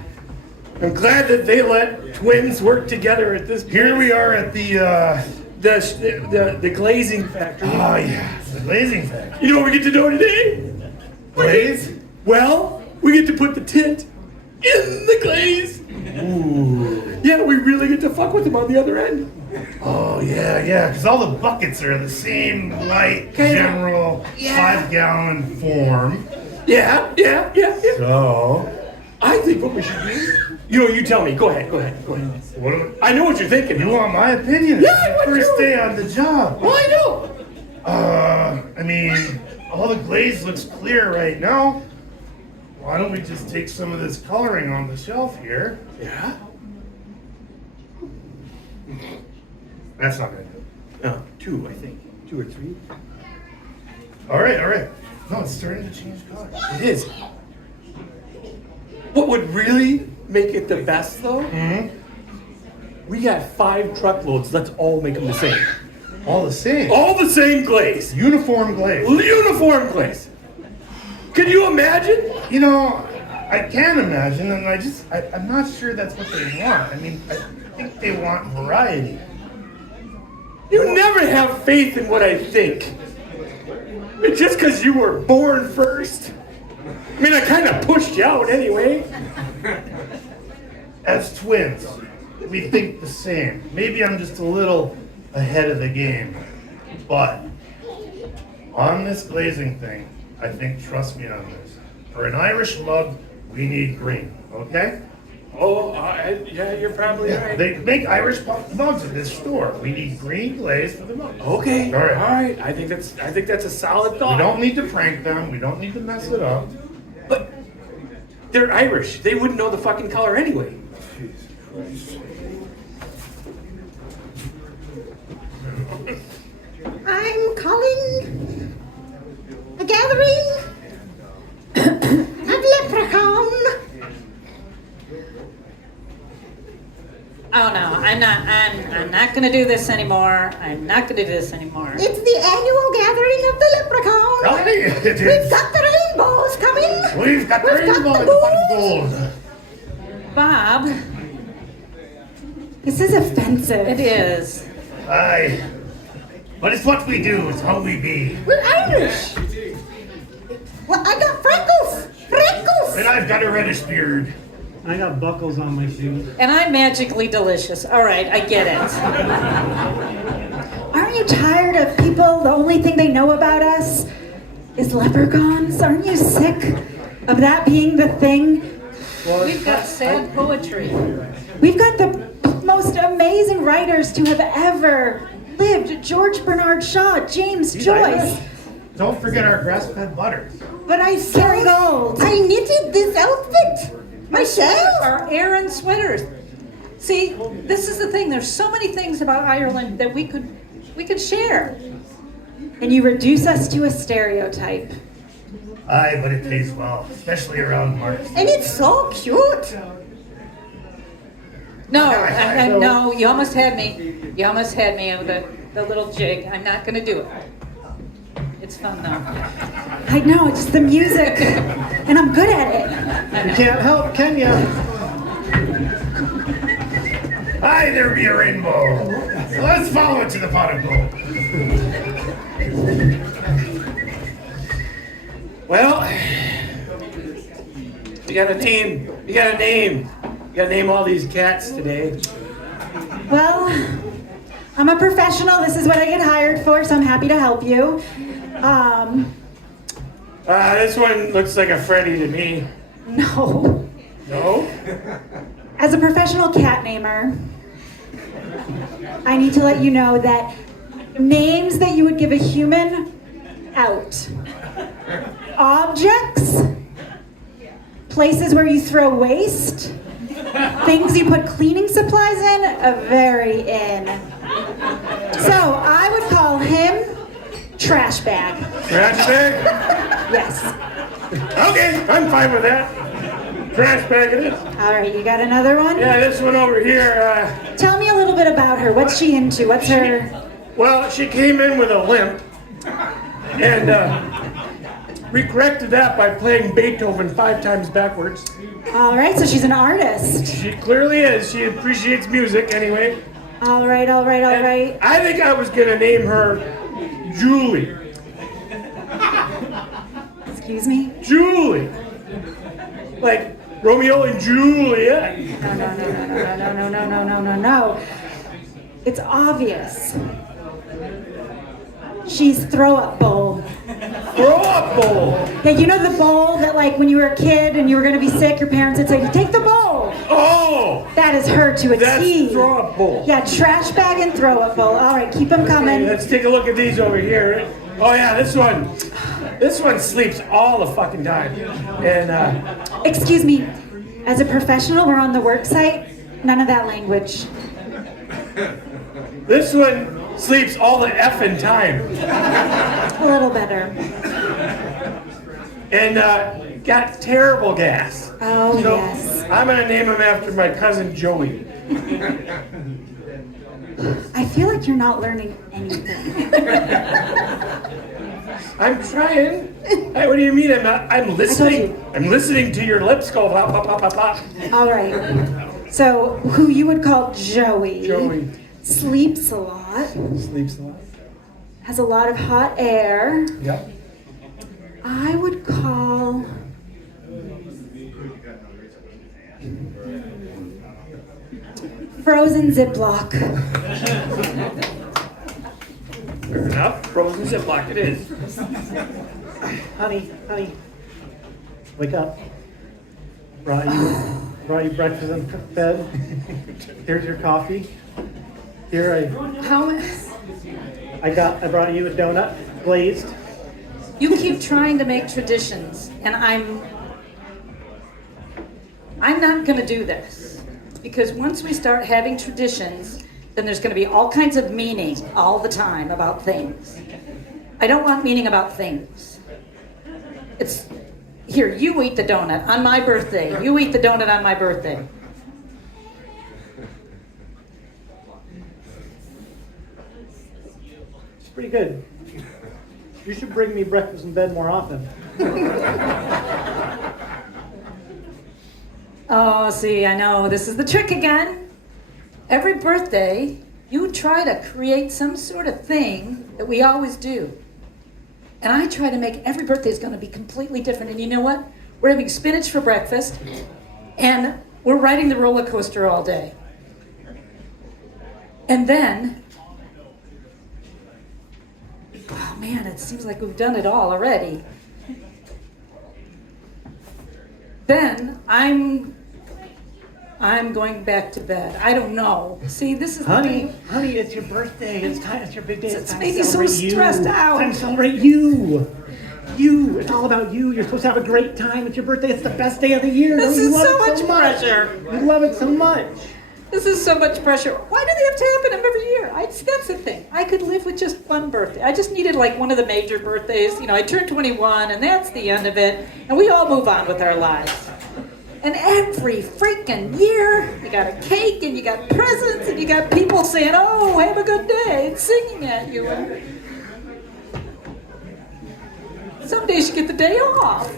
I'm glad that they let twins work together at this place. Here we are at the glazing factory. oh yeah, the glazing factory. You know what we get to do today? Glaze? Well, we get to put the tint in the glaze. Ooh. Yeah, we really get to fuck with them on the other end. Oh yeah, because all the buckets are the same light, Kinda. general 5-gallon form. Yeah. So, I think what we should do. You tell me. Go ahead. what do I know what you're thinking. you want my opinion? Yeah, It's I my want first you. day on the job. Well, I know. I mean, all the glaze looks clear right now. Why don't we just take some of this coloring on the shelf here? Yeah. That's not gonna do it. No, 2, I think. 2 or 3. All right. No, it's starting to change color. It is. What would really make it the best, though? Mm-hmm. We got 5 truckloads. Let's all make them the same. All the same. All the same glaze. Uniform glaze. Uniform glaze. Can you imagine? You know, I can imagine, and I'm not sure that's what they want. I mean, I think they want variety. You never have faith in what I think. It's just because you were born first. I mean, I kind of pushed you out anyway. As twins, we think the same. Maybe I'm just a little ahead of the game. But on this glazing thing, I think, trust me on this. For an Irish mug, we need green, okay? Oh, yeah, you're probably right. They make Irish mugs at this store. We need green glaze for the mug. Okay, All right. all right. I think that's a solid thought. We don't need to prank them. We don't need to mess it up. But they're Irish. They wouldn't know the fucking color anyway. I'm calling a gathering of leprechaun. Oh no, I'm not gonna do this anymore. I'm not gonna do this anymore. It's the annual gathering of the leprechaun. Right, it We've is. got the rainbows coming. We've got the rainbow and the pot of gold. Bob, This is offensive. it is. Aye. But it's what we do. It's how we be. We're Irish. Well, I got freckles. Freckles. And I've got a reddish beard. I got buckles on my shoes. And I'm magically delicious. All right, I get it. Aren't you tired of people, the only thing they know about us is leprechauns? Aren't you sick of that being the thing? We've got sad poetry. We've got the most amazing writers to have ever lived. George Bernard Shaw, James Joyce. Don't forget our grass-fed butter. But I Carrie saw. Gold. I knitted this outfit myself. Our Aran sweaters. See, this is the thing. There's so many things about Ireland that we could share. And you reduce us to a stereotype. Aye, but it tastes well, especially around March. And it's so cute. No, no, you almost had me. You almost had me with the little jig. I'm not gonna do it. It's fun though. I know, it's the music. And I'm good at it. You can't help, can ya? Aye, there be a rainbow. Let's follow it to the pot of gold. Well, you got a name. You got a name. You got to name all these cats today. Well, I'm a professional. This is what I get hired for, so I'm happy to help you. This one looks like a Freddy to me. No. No? As a professional cat namer, I need to let you know that names that you would give a human out. Objects, places where you throw waste, things you put cleaning supplies in, a very in. So I would call him Trash Bag. Trash bag? Yes. Okay, I'm fine with that. Trash bag it is. All right, you got another one? Yeah, this one over here, Tell me a little bit about her. What's she into? What's her... well, she came in with a limp. And we corrected that by playing Beethoven 5 times backwards. All right, so she's an artist. She clearly is. She appreciates music anyway. All right, all right, all right. I think I was going to name her Julie. Excuse me? Julie. Like Romeo and Juliet. No. It's obvious. She's throw up bowl. Throw up bowl. Yeah, you know the bowl that like when you were a kid and you were gonna be sick, your parents would say, take the bowl. Oh! That is her to a That's T. throw up bowl. Yeah, trash bag and throw up bowl. All right, keep them coming. Let's take a look at these over here. Oh yeah, this one sleeps all the fucking time. And Excuse me, as a professional, we're on the work site. None of that language. this one sleeps all the effing time. A little better. And got terrible gas. Oh, So yes. I'm gonna name him after my cousin Joey. I feel like you're not learning anything. I'm trying. Hey, what do you mean? I'm listening. you. I'm listening to your lips go pop, pop, pop, pop, pop. All right. So, who you would call Joey, Joey sleeps a lot, sleeps a lot. has a lot of hot air. Yep. I would call frozen Ziploc. Fair enough. Frozen Ziploc it is. Honey, wake up. Brought you breakfast in bed. Here's your coffee. Here How I brought you a donut, glazed. you keep trying to make traditions, and I'm not going to do this, because once we start having traditions, then there's going to be all kinds of meaning all the time about things. I don't want meaning about things. It's here, you eat the donut on my birthday. You eat the donut on my birthday. It's pretty good. You should bring me breakfast in bed more often. Oh, see, I know, this is the trick again. Every birthday, you try to create some sort of thing that we always do. And I try to make every birthday is going to be completely different. And you know what? We're having spinach for breakfast, and we're riding the roller coaster all day. And then, oh man, it seems like we've done it all already. Then I'm going back to bed. I don't know. See, this is Honey, it's your birthday. It's time. It's your big day. It's time making to me so celebrate you. stressed out. It's time to celebrate you. You. It's all about you. You're supposed to have a great time. It's your birthday. It's the best day of the year. This Don't you is love so it much pressure. You love it so much. This is so much pressure. Why do they have to happen every year? That's the thing. I could live with just one birthday. I just needed like one of the major birthdays. You know, I turned 21 and that's the end of it. And we all move on with our lives. And every freaking year, you got a cake and you got presents and you got people saying, oh, have a good day, and singing at you. And some days you get the day off.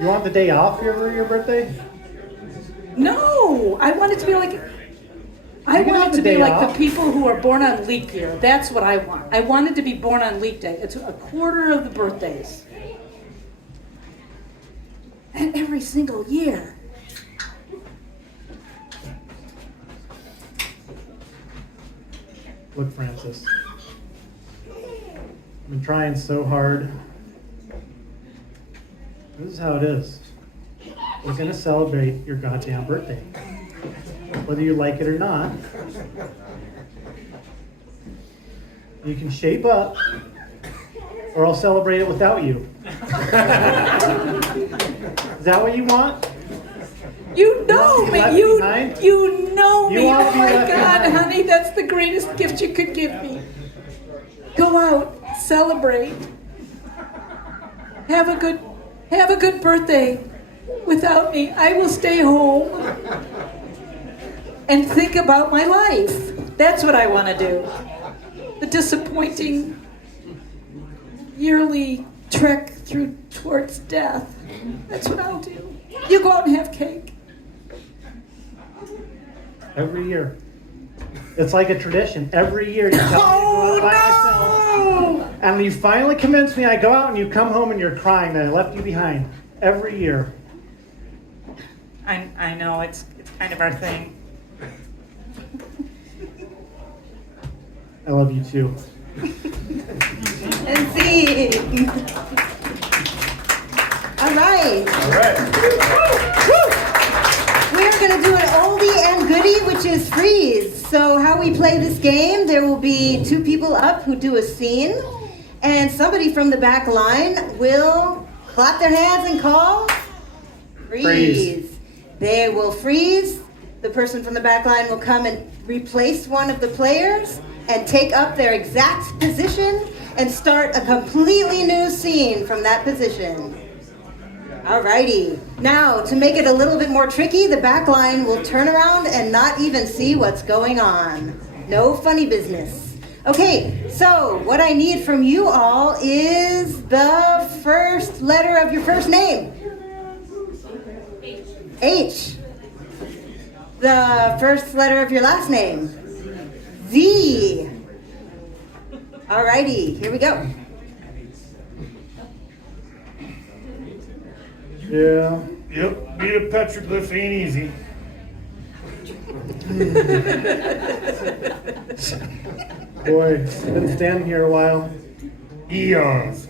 You want the day off for your birthday? No, I want it to be like, I You can want have it to the be day like off. the people who are born on leap year. That's what I want. I want it to be born on leap day. It's a quarter of the birthdays. And every single year. Look, Francis. I've been trying so hard. This is how it is. We're gonna celebrate your goddamn birthday. Whether you like it or not. You can shape up, or I'll celebrate it without you. Is that what you want? You know be me. left You behind? you know You me. want Oh to be my left God, behind? honey, that's the greatest gift you could give me. Go out, celebrate. Have a good birthday without me. I will stay home and think about my life. That's what I want to do. The disappointing yearly trek towards death. That's what I'll do. You go out and have cake. Every year. It's like a tradition. Every year you tell me to go out by myself. And you finally convince me. I go out and you come home and you're crying that I left you behind. Every year. I know it's kind of our thing. I love you too. And see. All right. We're going to do an oldie and goodie, which is freeze. So how we play this game, there will be two people up who do a scene, and somebody from the back line will clap their hands and call freeze. They will freeze. The person from the back line will come and replace one of the players and take up their exact position and start a completely new scene from that position. Alrighty. Now, to make it a little bit more tricky, the back line will turn around and not even see what's going on. No funny business. Okay, so what I need from you all is the first letter of your first name. H. The first letter of your last name. Z. Alrighty, here we go. Yeah. Yep, beat a petroglyph ain't easy. Boy, been standing here a while. Eons.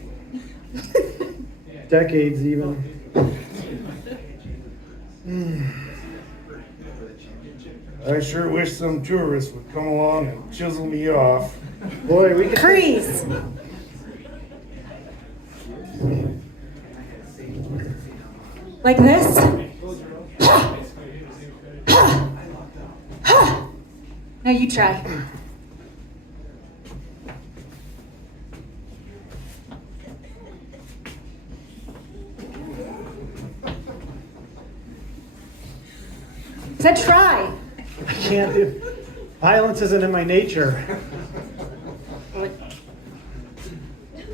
Decades even. I sure wish some tourists would come along and chisel me off. Boy, we could Freeze. Like this? Now you try. Said try. I can't do. Violence isn't in my nature.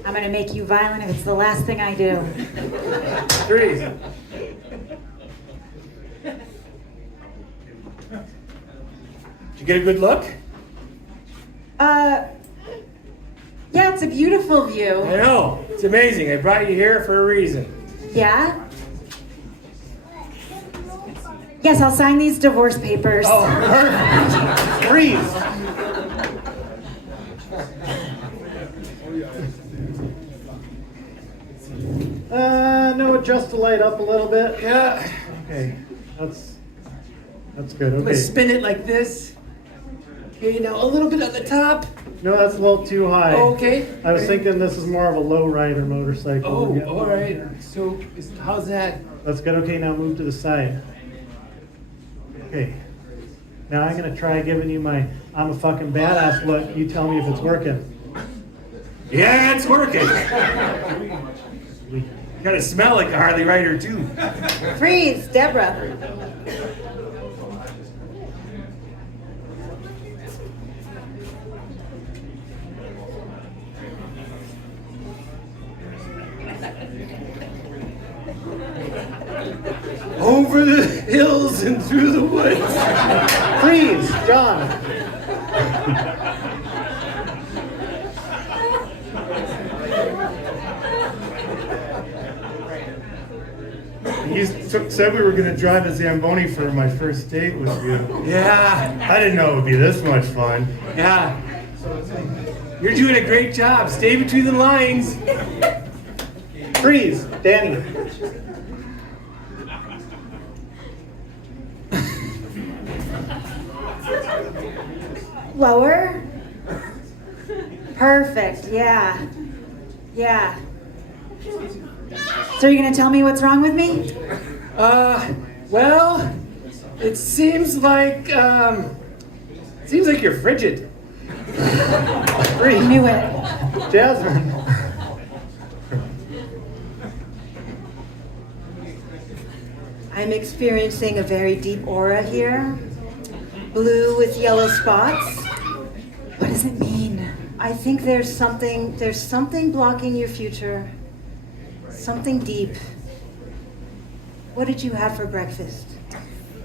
I'm gonna make you violent if it's the last thing I do. Freeze. Did you get a good look? Yeah, it's a beautiful view. I know. It's amazing. I brought you here for a reason. Yeah? Yes, I'll sign these divorce papers. Oh, perfect. Freeze. No, adjust the light up a little bit. Yeah. Okay, that's good. I'm gonna Okay. spin it like this. Okay, now a little bit on the top. No, that's a little too high. Okay. I was thinking this is more of a low rider motorcycle. Oh, Yeah. all right. So, how's that? That's good. Okay, now move to the side. Okay. Now I'm gonna try giving you my I'm a fucking badass look. You tell me if it's working. Yeah, it's working. Gotta smell like a Harley rider too. Freeze, Deborah. Over the hills and through the woods. Freeze, John. You said we were going to drive a Zamboni for my first date with you. Yeah, I didn't know it would be this much fun. yeah. You're doing a great job. Stay between the lines. Freeze, Danny. Lower. Perfect. Yeah. Yeah. So you're gonna tell me what's wrong with me? Well, it seems like you're frigid. Freeze, Knew it. Jasmine. I'm experiencing a very deep aura here. Blue with yellow spots. What does it mean? I think there's something blocking your future. Something deep. What did you have for breakfast?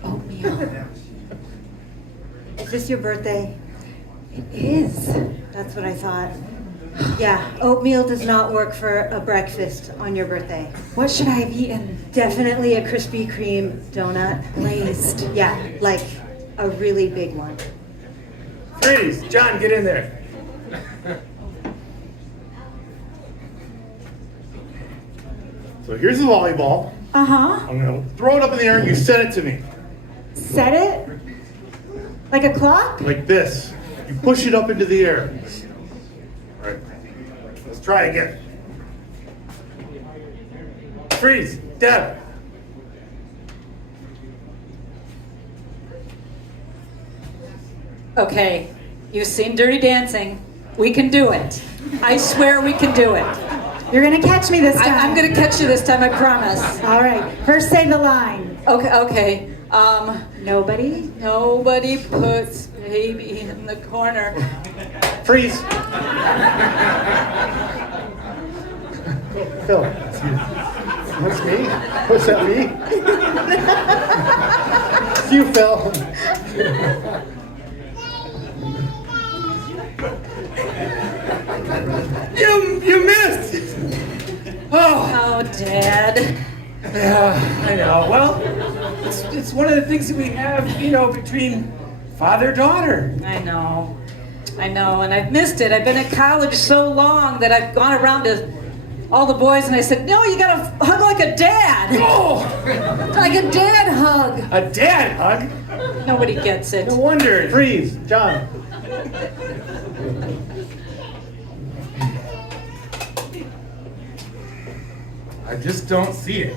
Oatmeal. Is this your birthday? It is. That's what I thought. Yeah, oatmeal does not work for a breakfast on your birthday. What should I have eaten? Definitely a Krispy Kreme donut. Glazed. Yeah, like a really big one. Freeze, John, get in there. So here's the volleyball. Uh-huh. I'm going to throw it up in the air and you send it to me. Set it? Like a clock? Like this. You push it up into the air. All right. Let's try again. Freeze, Deb. Okay, you've seen Dirty Dancing. We can do it. I swear we can do it. You're gonna catch me this time. I'm gonna catch you this time, I promise. All right. First say the line. Okay. Nobody? Nobody puts baby in the corner. Freeze. Phil. That's me? What's that me? It's you, Phil. Oh, Dad. Yeah, I know. Well, it's one of the things that we have, you know, between father-daughter. I know, and I've missed it. I've been at college so long that I've gone around to all the boys and I said, no, you gotta hug like a dad. Oh, Like a dad hug. a dad hug? Nobody gets it. No wonder. Freeze, John. I just don't see it.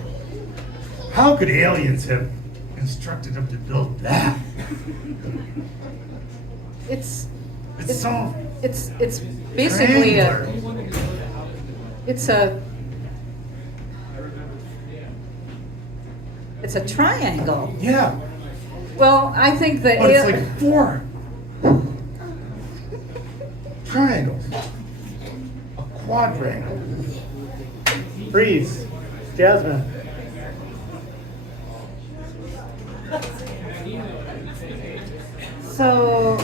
How could aliens have instructed them to build that? It's It's so it's basically triangular. it's a triangle. Yeah, Well, I think that but it's like 4 triangles. A quadrangle. Freeze, Jasmine. So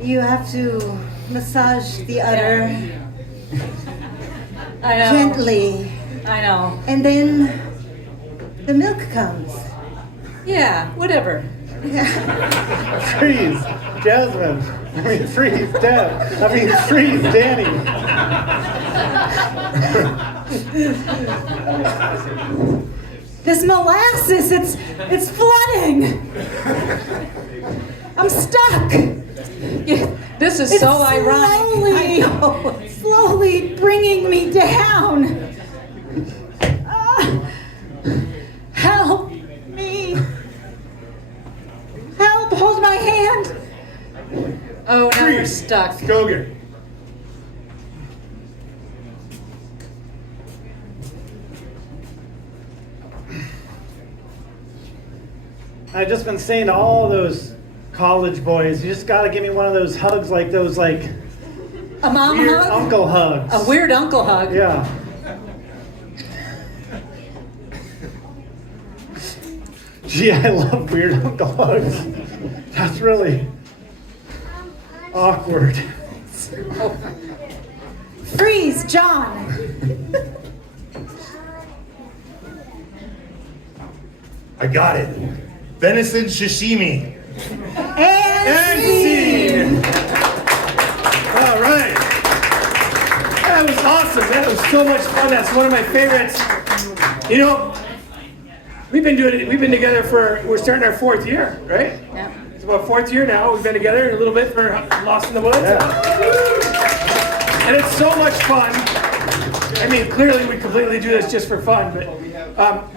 you have to massage the udder I know. gently, I know. and then the milk comes. Yeah, whatever. Freeze, Jasmine. I mean, freeze, Dad. I mean, freeze, Danny. This molasses, it's flooding. I'm stuck. Yeah, this is It's so ironic. slowly bringing me down. Help me. Help, hold my hand. Oh, now we're stuck. Go get it. I've just been saying to all those college boys, you just gotta give me one of those hugs, like those like A mom weird hug? uncle hugs. A weird uncle hug. Yeah. Gee, I love weird uncle hugs. That's really awkward. Freeze, John. I got it. Venison sashimi. And scene. All right. That was awesome. That was so much fun. That's one of my favorites. You know, we've been together we're starting our 4th year, right? Yeah. It's about 4th year now. We've been together a little bit for Lost in the Woods. And it's so much fun. I mean, clearly we completely do this just for fun, but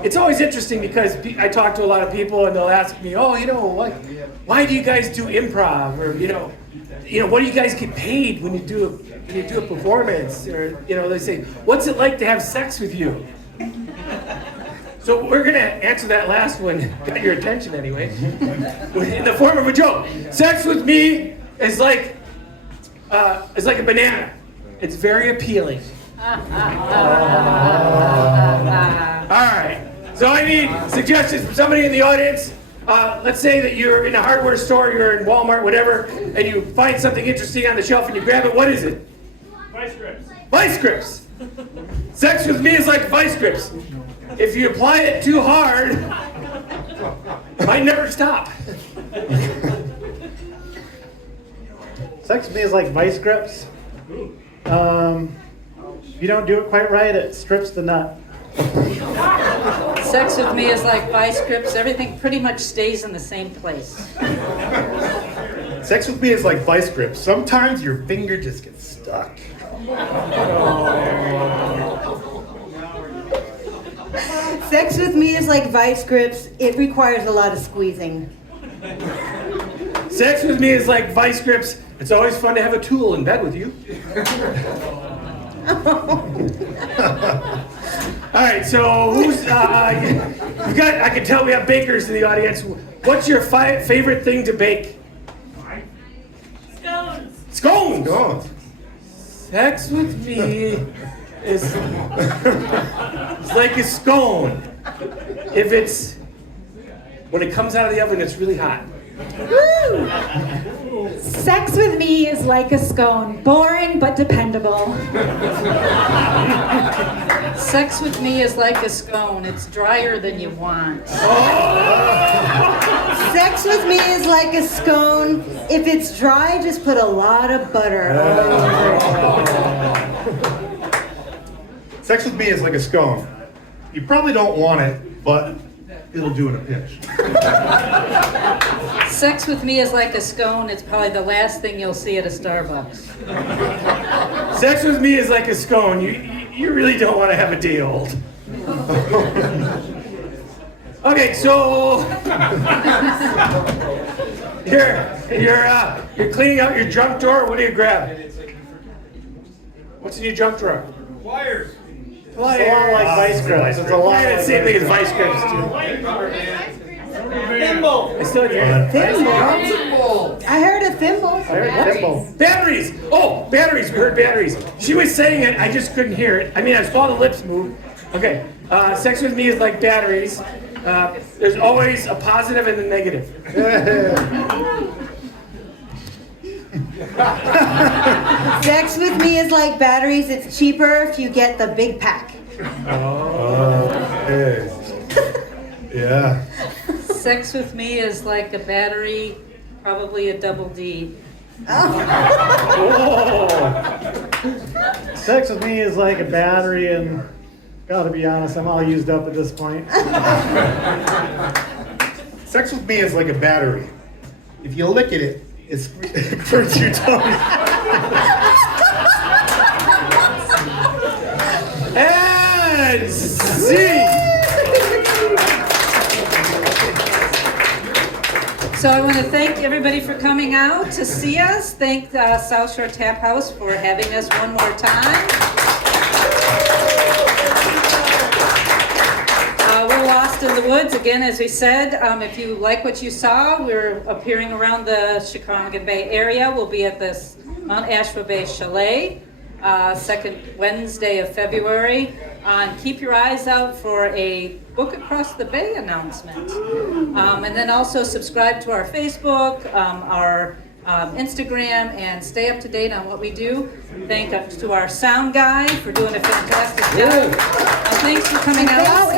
it's always interesting because I talk to a lot of people and they'll ask me, oh, you know, why do you guys do improv? Or, you know, what do you guys get paid when you do a performance? Or, you know, they say, what's it like to have sex with you? So we're gonna answer that last one, got your attention anyway, in the form of a joke. Sex with me is like a banana. It's very appealing. All right, so I need suggestions from somebody in the audience. Let's say that you're in a hardware store, you're in Walmart, whatever, and you find something interesting on the shelf and you grab it. What is it? Vice grips. Vice grips. Sex with me is like vice grips. If you apply it too hard, it might never stop. Sex with me is like vice grips. If you don't do it quite right, it strips the nut. Sex with me is like vice grips. Everything pretty much stays in the same place. Sex with me is like vice grip. Sometimes your finger just gets stuck. Sex with me is like vice grips. It requires a lot of squeezing. Sex with me is like vice grips. It's always fun to have a tool in bed with you. All right, so who's I can tell we have bakers in the audience. What's your favorite thing to bake? Scones. Scones. Go. Sex with me is like a scone. When it comes out of the oven, it's really hot. Sex with me is like a scone, boring but dependable. Sex with me is like a scone. It's drier than you want. Sex with me is like a scone. If it's dry, just put a lot of butter all over it. Sex with me is like a scone. You probably don't want it, but it'll do in a pinch. Sex with me is like a scone. It's probably the last thing you'll see at a Starbucks. Sex with me is like a scone. You really don't want to have a day old. Okay, so you're cleaning out your junk drawer. What do you grab? What's in your junk drawer? Wires. It's a lot like vice grips. It's a lot Yeah, like the same thing as vice grips too. I still hear it. I heard a thimble. I heard thimble. Batteries! Oh, batteries! We heard batteries. She was saying it, I just couldn't hear it. I mean, I saw the lips move. Okay, sex with me is like batteries. There's always a positive and a negative. Sex with me is like batteries. It's cheaper if you get the big pack. Okay. Yeah. Sex with me is like a battery, probably a double D. Sex with me is like a battery, and gotta be honest, I'm all used up at this point. Sex with me is like a battery. If you lick at it, it hurts your tongue. And C! So I want to thank everybody for coming out to see us. Thank South Shore Tap House for having us one more time. We're Lost in the Woods. Again, as we said, if you like what you saw, we're appearing around the Chicago Bay area. We'll be at this Mount Asheville Bay Chalet, second Wednesday of February. Keep your eyes out for a Book Across the Bay announcement. And then also subscribe to our Facebook, our Instagram, and stay up to date on what we do. Thank to our sound guy for doing a fantastic job. Thanks for coming out.